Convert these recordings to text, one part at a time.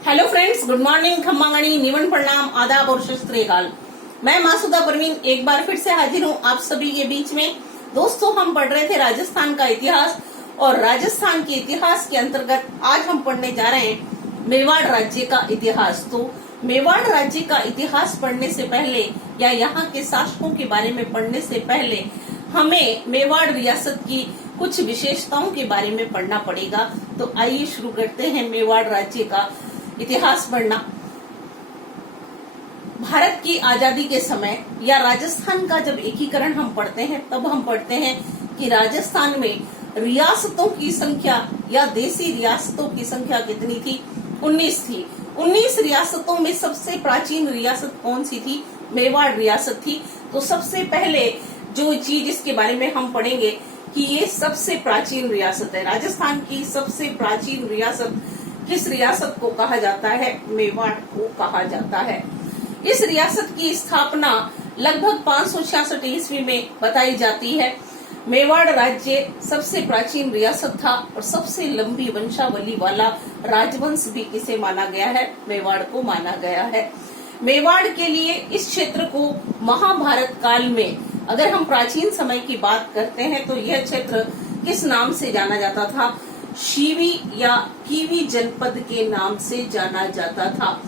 Hello friends, good morning, खम्मागणी, निवन प्रणाम, आदाब और शस्त्रीकाल। मैं मासूदा परवीन एक बार फिर से हाजिर हूँ आप सभी के बीच में। दोस्तों, हम पढ़ रहे थे राजस्थान का इतिहास और राजस्थान के इतिहास के अंतर्गत आज हम पढ़ने जा रहे हैं मेवाड़ राज्य का इतिहास। तो मेवाड़ राज्य का इतिहास पढ़ने से पहले या यहाँ के शासकों के बारे में पढ़ने से पहले हमें मेवाड़ रियासत की कुछ विशेषताओं के बारे में पढ़ना पड़ेगा। तो आइए शुरू करते हैं मेवाड़ राज्य का इतिहास पढ़ना। भारत की आजादी के समय या राजस्थान का जब एकीकरण हम पढ़ते हैं तब हम पढ़ते हैं कि राजस्थान में रियासतों की संख्या या देसी रियासतों की संख्या कितनी थी? 19 थी। 19 रियासतों में सबसे प्राचीन रियासत कौन सी थी? मेवाड़ रियासत थी। तो सबसे पहले जो चीज इसके बारे में हम पढ़ेंगे कि ये सबसे प्राचीन रियासत है। राजस्थान की सबसे प्राचीन रियासत किस रियासत को कहा जाता है? मेवाड़ को कहा जाता है। इस रियासत की स्थापना लगभग 566 ईस्वी में बताई जाती है। मेवाड़ राज्य सबसे प्राचीन रियासत था और सबसे लंबी वंशावली वाला राजवंश भी किसे माना गया है? मेवाड़ को माना गया है। मेवाड़ के लिए इस क्षेत्र को महाभारत काल में, अगर हम प्राचीन समय की बात करते हैं तो यह क्षेत्र किस नाम से जाना जाता था? शीवी या कीवी जनपद के नाम से जाना जाता था।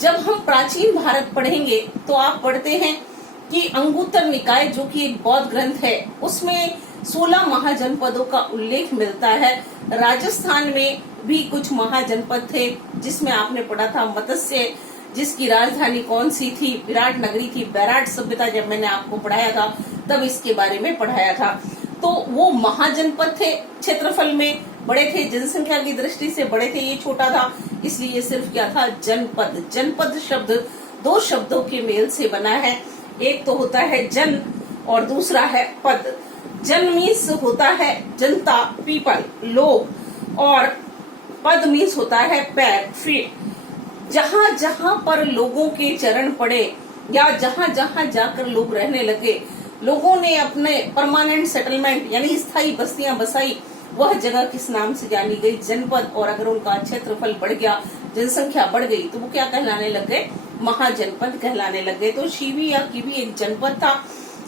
जब हम प्राचीन भारत पढ़ेंगे तो आप पढ़ते हैं कि अंगुत्तर निकाय, जो कि एक बौद्ध ग्रंथ है, उसमें 16 महाजनपदों का उल्लेख मिलता है। राजस्थान में भी कुछ महाजनपद थे, जिसमें आपने पढ़ा था मत्स्य, जिसकी राजधानी कौन सी थी? विराट नगरी थी। बैराट सभ्यता जब मैंने आपको पढ़ाया था तब इसके बारे में पढ़ाया था। तो वो महाजनपद थे, क्षेत्रफल में बड़े थे, जनसंख्या की दृष्टि से बड़े थे। ये छोटा था, इसलिए सिर्फ क्या था? जनपद। जनपद शब्द दो शब्दों के मेल से बना है। एक तो होता है जन और दूसरा है पद। जन मीन्स होता है जनता, पीपल, लोग, और पद मीन्स होता है पैर, फीट। जहाँ जहाँ पर लोगों के चरण पड़े या जहाँ जहाँ जाकर लोग रहने लगे, लोगों ने अपने परमानेंट सेटलमेंट यानी स्थायी बस्तियां बसाई, वह जगह किस नाम से जानी गई? जनपद। और अगर उनका क्षेत्रफल बढ़ गया, जनसंख्या बढ़ गई, तो वो क्या कहलाने लग गए? महाजनपद कहलाने लग गए। तो शीवी या कीवी एक जनपद था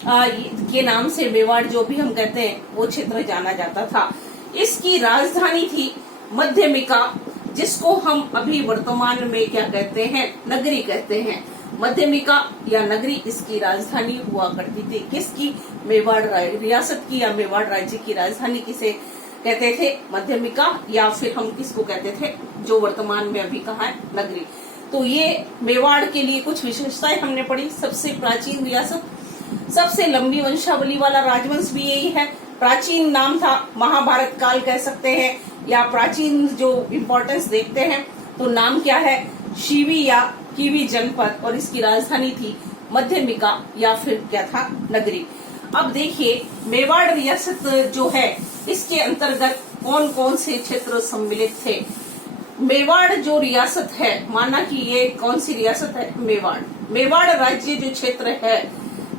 के नाम से मेवाड़, जो भी हम कहते हैं, वो क्षेत्र जाना जाता था। इसकी राजधानी थी मध्यमिका, जिसको हम अभी वर्तमान में क्या कहते हैं? नगरी कहते हैं। मध्यमिका या नगरी इसकी राजधानी हुआ करती थी। किसकी? मेवाड़ रियासत की या मेवाड़ राज्य की राजधानी किसे कहते थे? मध्यमिका, या फिर हम किसको कहते थे, जो वर्तमान में अभी कहा है? नगरी। तो ये मेवाड़ के लिए कुछ विशेषताएं हमने पढ़ी। सबसे प्राचीन रियासत, सबसे लंबी वंशावली वाला राजवंश भी यही है। प्राचीन नाम था, महाभारत काल कह सकते हैं, या प्राचीन जो इम्पोर्टेंस देखते हैं तो नाम क्या है? शीवी या कीवी जनपद, और इसकी राजधानी थी मध्यमिका या फिर क्या था? नगरी। अब देखिए, मेवाड़ रियासत जो है, इसके अंतर्गत कौन कौन से क्षेत्र सम्मिलित थे? मेवाड़ जो रियासत है, माना कि ये कौन सी रियासत है? मेवाड़। मेवाड़ राज्य जो क्षेत्र है,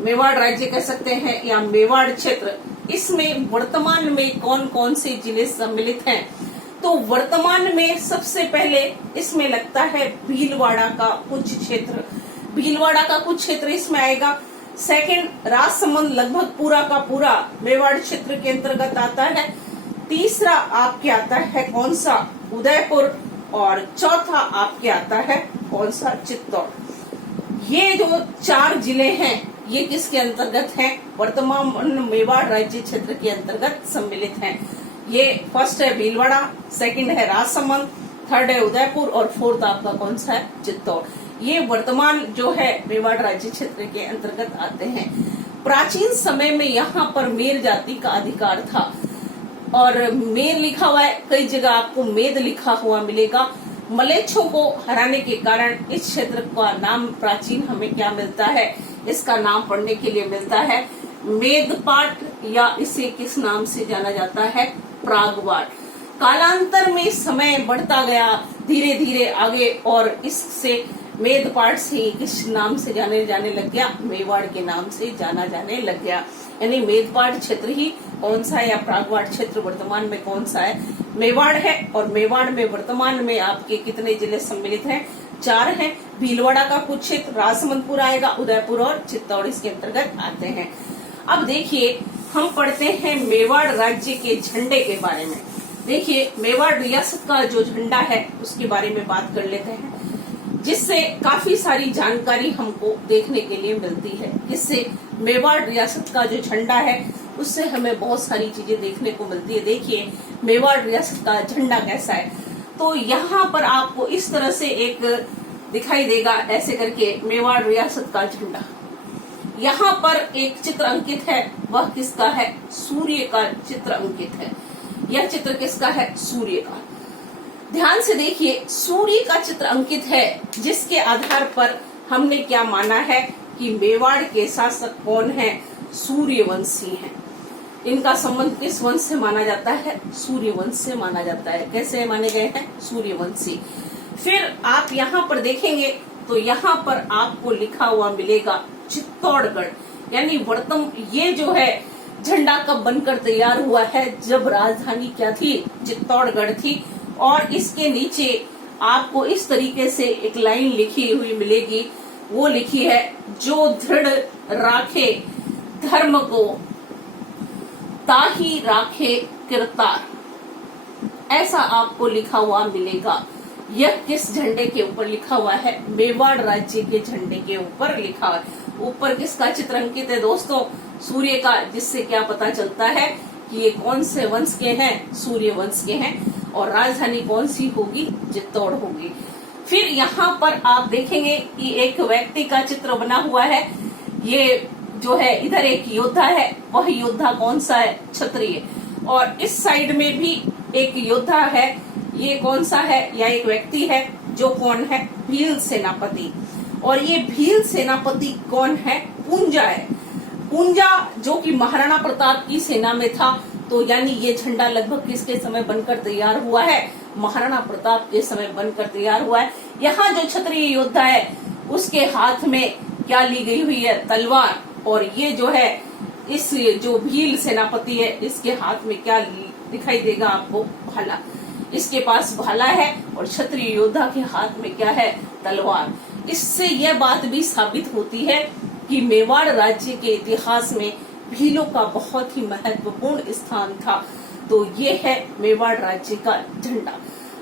मेवाड़ राज्य कह सकते हैं या मेवाड़ क्षेत्र, इसमें वर्तमान में कौन कौन से जिले सम्मिलित हैं? तो वर्तमान में सबसे पहले इसमें लगता है भीलवाड़ा का कुछ क्षेत्र। भीलवाड़ा का कुछ क्षेत्र इसमें आएगा। सेकंड, राजसमंद लगभग पूरा का पूरा मेवाड़ क्षेत्र के अंतर्गत आता है। तीसरा आपके आता है कौन सा? उदयपुर। और चौथा आपके आता है कौन सा? चित्तौड़। ये जो 4 जिले हैं, ये किसके अंतर्गत हैं? वर्तमान मेवाड़ राज्य क्षेत्र के अंतर्गत सम्मिलित हैं। ये फर्स्ट है भीलवाड़ा, सेकंड है राजसमंद, थर्ड है उदयपुर और फोर्थ आपका कौन सा है? चित्तौड़। ये वर्तमान जो है मेवाड़ राज्य क्षेत्र के अंतर्गत आते हैं। प्राचीन समय में यहाँ पर मेर जाति का अधिकार था, और मेर लिखा हुआ है, कई जगह आपको मेद लिखा हुआ मिलेगा। मलेच्छों को हराने के कारण इस क्षेत्र का नाम प्राचीन हमें क्या मिलता है? इसका नाम पढ़ने के लिए मिलता है मेदपाट, या इसे किस नाम से जाना जाता है? प्रागवाड़। कालांतर में समय बढ़ता गया धीरे धीरे आगे, और इससे मेदपाट से किस नाम से जाने लग गया? मेवाड़ के नाम से जाना जाने लग गया। यानी मेदपाट क्षेत्र ही कौन सा है, या प्रागवाड़ क्षेत्र वर्तमान में कौन सा है? मेवाड़ है, और मेवाड़ में वर्तमान में आपके कितने जिले सम्मिलित हैं? 4 हैं। भीलवाड़ा का कुछ क्षेत्र, राजमंदपुर आएगा, उदयपुर और चित्तौड़ इसके अंतर्गत आते हैं। अब देखिए, हम पढ़ते हैं मेवाड़ राज्य के झंडे के बारे में। देखिए, मेवाड़ रियासत का जो झंडा है उसके बारे में बात कर लेते हैं, जिससे काफी सारी जानकारी हमको देखने के लिए मिलती है। इससे मेवाड़ रियासत का जो झंडा है उससे हमें बहुत सारी चीजें देखने को मिलती है। देखिए, मेवाड़ रियासत का झंडा कैसा है, तो यहाँ पर आपको इस तरह से एक दिखाई देगा, ऐसे करके मेवाड़ रियासत का झंडा। यहाँ पर एक चित्र अंकित है, वह किसका है? सूर्य का चित्र अंकित है। यह चित्र किसका है? सूर्य का। ध्यान से देखिए, सूर्य का चित्र अंकित है, जिसके आधार पर हमने क्या माना है कि मेवाड़ के शासक कौन है? सूर्यवंशी हैं। इनका संबंध किस वंश से माना जाता है? सूर्यवंश से माना जाता है। कैसे माने गए हैं? सूर्यवंशी। फिर आप यहाँ पर देखेंगे तो यहाँ पर आपको लिखा हुआ मिलेगा चित्तौड़गढ़, यानी ये जो है झंडा कब बनकर तैयार हुआ है? जब राजधानी क्या थी? चित्तौड़गढ़ थी। और इसके नीचे आपको इस तरीके से एक लाइन लिखी हुई मिलेगी, वो लिखी है, जो दृढ़ राखे धर्म को ताही राखे किरतार। ऐसा आपको लिखा हुआ मिलेगा। यह किस झंडे के ऊपर लिखा हुआ है? मेवाड़ राज्य के झंडे के ऊपर लिखा हुआ है। ऊपर किसका चित्र अंकित है दोस्तों? सूर्य का, जिससे क्या पता चलता है कि ये कौन से वंश के हैं? सूर्य वंश के हैं। और राजधानी कौन सी होगी? चित्तौड़ होगी। फिर यहाँ पर आप देखेंगे कि एक व्यक्ति का चित्र बना हुआ है। ये जो है, इधर एक योद्धा है, वह योद्धा कौन सा है? क्षत्रिय। और इस साइड में भी एक योद्धा है, ये कौन सा है? या एक व्यक्ति है जो कौन है? भील सेनापति। और ये भील सेनापति कौन है? पूंजा है। पूंजा जो कि महाराणा प्रताप की सेना में था। तो यानी ये झंडा लगभग किसके समय बनकर तैयार हुआ है? महाराणा प्रताप के समय बनकर तैयार हुआ है। यहाँ जो क्षत्रिय योद्धा है उसके हाथ में क्या ली गई हुई है? तलवार। और ये जो है, इस जो भील सेनापति है, इसके हाथ में क्या दिखाई देगा आपको? भाला। इसके पास भाला है और क्षत्रिय योद्धा के हाथ में क्या है? तलवार। इससे यह बात भी साबित होती है कि मेवाड़ राज्य के इतिहास में भीलों का बहुत ही महत्वपूर्ण स्थान था। तो ये है मेवाड़ राज्य का झंडा।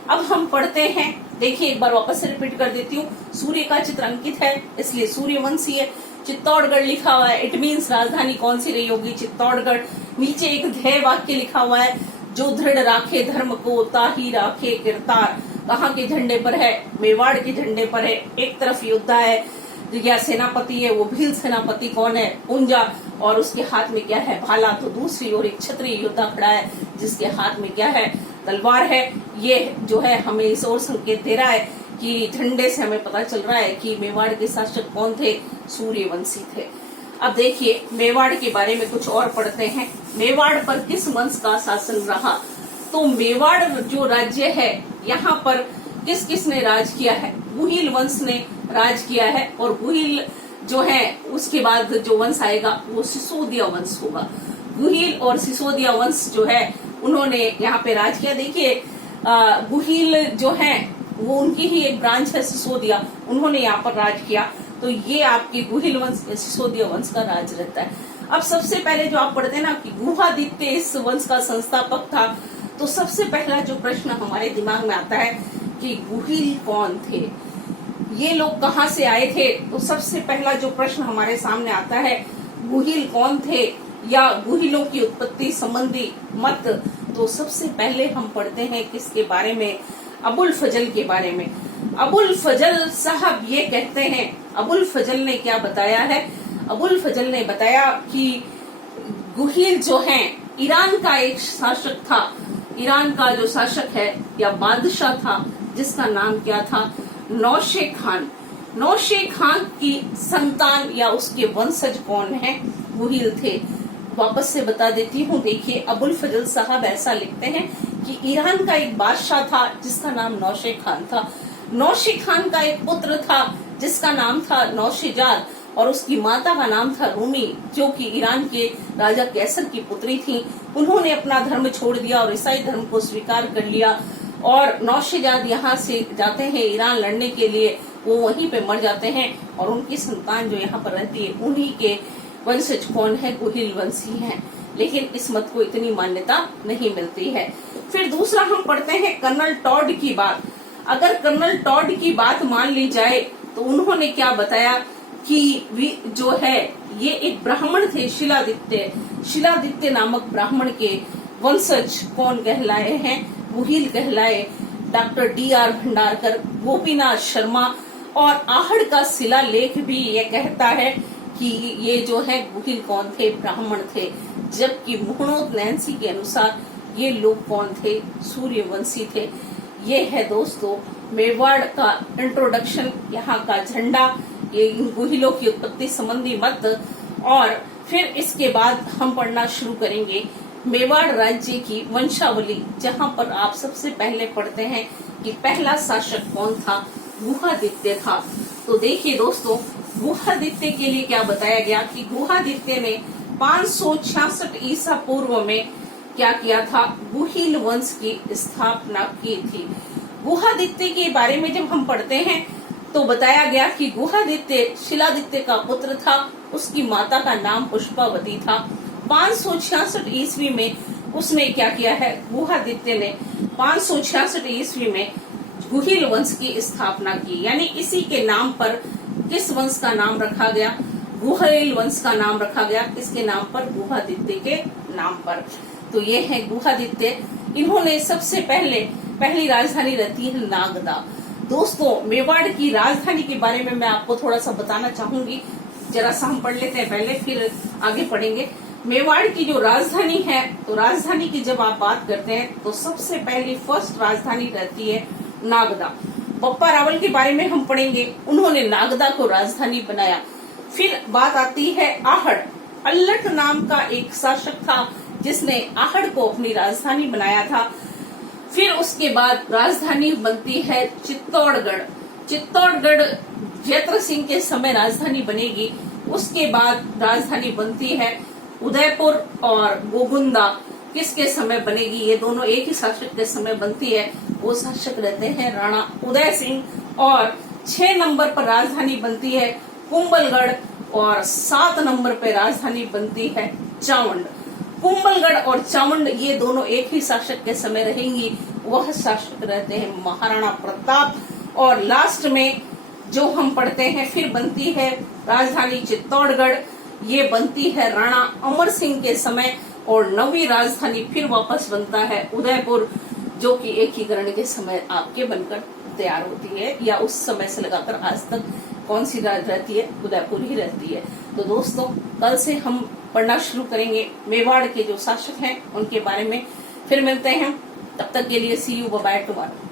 अब हम पढ़ते हैं, देखिए एक बार वापस से रिपीट कर देती हूँ। सूर्य का चित्र अंकित है, इसलिए सूर्यवंशी है। चित्तौड़गढ़ लिखा हुआ है, इट मीन्स राजधानी कौन सी रही होगी? चित्तौड़गढ़। नीचे एक ध्येय वाक्य लिखा हुआ है, जो दृढ़ राखे धर्म को ताही राखे किरतार। कहाँ के झंडे पर है? मेवाड़ के झंडे पर है। एक तरफ योद्धा है या सेनापति है, वो भील सेनापति कौन है? पूंजा। और उसके हाथ में क्या है? भाला। तो दूसरी ओर एक क्षत्रिय योद्धा खड़ा है, जिसके हाथ में क्या है? तलवार है। ये जो है हमें इस ओर संकेत दे रहा है कि झंडे से हमें पता चल रहा है कि मेवाड़ के शासक कौन थे? सूर्यवंशी थे। अब देखिए, मेवाड़ के बारे में कुछ और पढ़ते हैं। मेवाड़ पर किस वंश का शासन रहा? तो मेवाड़ जो राज्य है, यहाँ पर किस किसने राज किया है? गुहिल वंश ने राज किया है। और गुहिल जो है, उसके बाद जो वंश आएगा वो सिसोदिया वंश होगा। गुहिल और सिसोदिया वंश जो है, उन्होंने यहाँ पे राज किया। देखिए, गुहिल जो है वो उनकी ही एक ब्रांच है, सिसोदिया, उन्होंने यहाँ पर राज किया। तो ये आपके गुहिल वंश, सिसोदिया वंश का राज रहता है। अब सबसे पहले जो आप पढ़ते हैं ना कि गुहादित्य इस वंश का संस्थापक था, तो सबसे पहला जो प्रश्न हमारे दिमाग में आता है कि गुहिल कौन थे? ये लोग कहाँ से आए थे? तो सबसे पहला जो प्रश्न हमारे सामने आता है, गुहिल कौन थे या गुहिलों की उत्पत्ति संबंधी मत। तो सबसे पहले हम पढ़ते हैं किसके बारे में? अबुल फजल के बारे में। अबुल फजल साहब ये कहते हैं, अबुल फजल ने क्या बताया है? अबुल फजल ने बताया कि गुहिल जो हैं, ईरान का एक शासक था। ईरान का जो शासक है या बादशाह था, जिसका नाम क्या था? नौशे खान। नौशे खान की संतान या उसके वंशज कौन है? गुहिल थे। वापस से बता देती हूँ। देखिए, अबुल फजल साहब ऐसा लिखते हैं कि ईरान का एक बादशाह था जिसका नाम नौशे खान था। नौशे खान का एक पुत्र था जिसका नाम था नौशेजाद। और उसकी माता का नाम था रूमी, जो कि ईरान के राजा कैसर की पुत्री थी। उन्होंने अपना धर्म छोड़ दिया और ईसाई धर्म को स्वीकार कर लिया और नौशेजाद यहाँ से जाते हैं ईरान लड़ने के लिए, वो वहीं पे मर जाते हैं और उनकी संतान जो यहाँ पर रहती है उन्हीं के वंशज कौन है, गुहिल वंशी हैं। लेकिन इस मत को इतनी मान्यता नहीं मिलती है। फिर दूसरा हम पढ़ते हैं कर्नल टॉड की बात। अगर कर्नल टॉड की बात मान ली जाए तो उन्होंने क्या बताया कि जो है ये एक ब्राह्मण थे, शिलादित्य नामक ब्राह्मण के वंशज कौन कहलाए हैं, गुहिल कहलाए। Doctor D.R. भंडारकर, गोपीनाथ शर्मा और आहड़ का शिलालेख भी ये कहता है कि ये जो है गुहिल कौन थे, ब्राह्मण थे। जबकि मुहणोत नैन्सी के अनुसार ये लोग कौन थे, सूर्यवंशी थे। ये है दोस्तों मेवाड़ का इंट्रोडक्शन, यहाँ का झंडा, ये इन गुहिलों की उत्पत्ति संबंधी मत। और फिर इसके बाद हम पढ़ना शुरू करेंगे मेवाड़ राज्य की वंशावली, जहाँ पर आप सबसे पहले पढ़ते हैं कि पहला शासक कौन था, गुहादित्य था। तो देखिए दोस्तों, गुहादित्य के लिए क्या बताया गया कि गुहादित्य ने 566 ईसा पूर्व में क्या किया था, गुहिल वंश की स्थापना की थी। गुहादित्य के बारे में जब हम पढ़ते हैं तो बताया गया कि गुहादित्य शिलादित्य का पुत्र था, उसकी माता का नाम पुष्पावती था। 566 ईस्वी में उसने क्या किया है, गुहादित्य ने 566 ईस्वी में गुहिल वंश की स्थापना की। यानी इसी के नाम पर किस वंश का नाम रखा गया, गुहिल वंश का नाम रखा गया, किसके नाम पर, गुहादित्य के नाम पर। तो ये है गुहादित्य। इन्होंने सबसे पहली राजधानी रहती है नागदा। दोस्तों मेवाड़ की राजधानी के बारे में मैं आपको थोड़ा सा बताना चाहूंगी, जरा सा हम पढ़ लेते हैं पहले, फिर आगे पढ़ेंगे। मेवाड़ की जो राजधानी है, तो राजधानी की जब आप बात करते हैं तो सबसे पहली फर्स्ट राजधानी रहती है नागदा। बप्पा रावल के बारे में हम पढ़ेंगे, उन्होंने नागदा को राजधानी बनाया। फिर बात आती है आहड़। अल्लट नाम का एक शासक था जिसने आहड़ को अपनी राजधानी बनाया था। फिर उसके बाद राजधानी बनती है चित्तौड़गढ़। चित्तौड़गढ़ जयद्रथ सिंह के समय राजधानी बनेगी। उसके बाद राजधानी बनती है उदयपुर और गोगुंदा किसके समय बनेगी, ये दोनों एक ही शासक के समय बनती है। वो शासक रहते हैं राणा उदय सिंह। और 6 नंबर पर राजधानी बनती है कुंभलगढ़ और 7 नंबर पर राजधानी बनती है चावंड। कुंभलगढ़ और चावंड ये दोनों एक ही शासक के समय रहेंगी। वह शासक रहते हैं महाराणा प्रताप। और लास्ट में जो हम पढ़ते हैं, फिर बनती है राजधानी चित्तौड़गढ़, ये बनती है राणा अमर सिंह के समय। और 9वीं राजधानी फिर वापस बनता है उदयपुर, जो कि एकीकरण के समय आपके बनकर तैयार होती है, या उस समय से लगाकर आज तक कौन सी राज रहती है, उदयपुर ही रहती है। तो दोस्तों कल से हम पढ़ना शुरू करेंगे मेवाड़ के जो शासक हैं उनके बारे में। फिर मिलते हैं, तब तक के लिए सी यू, बाय बाय टुमारो।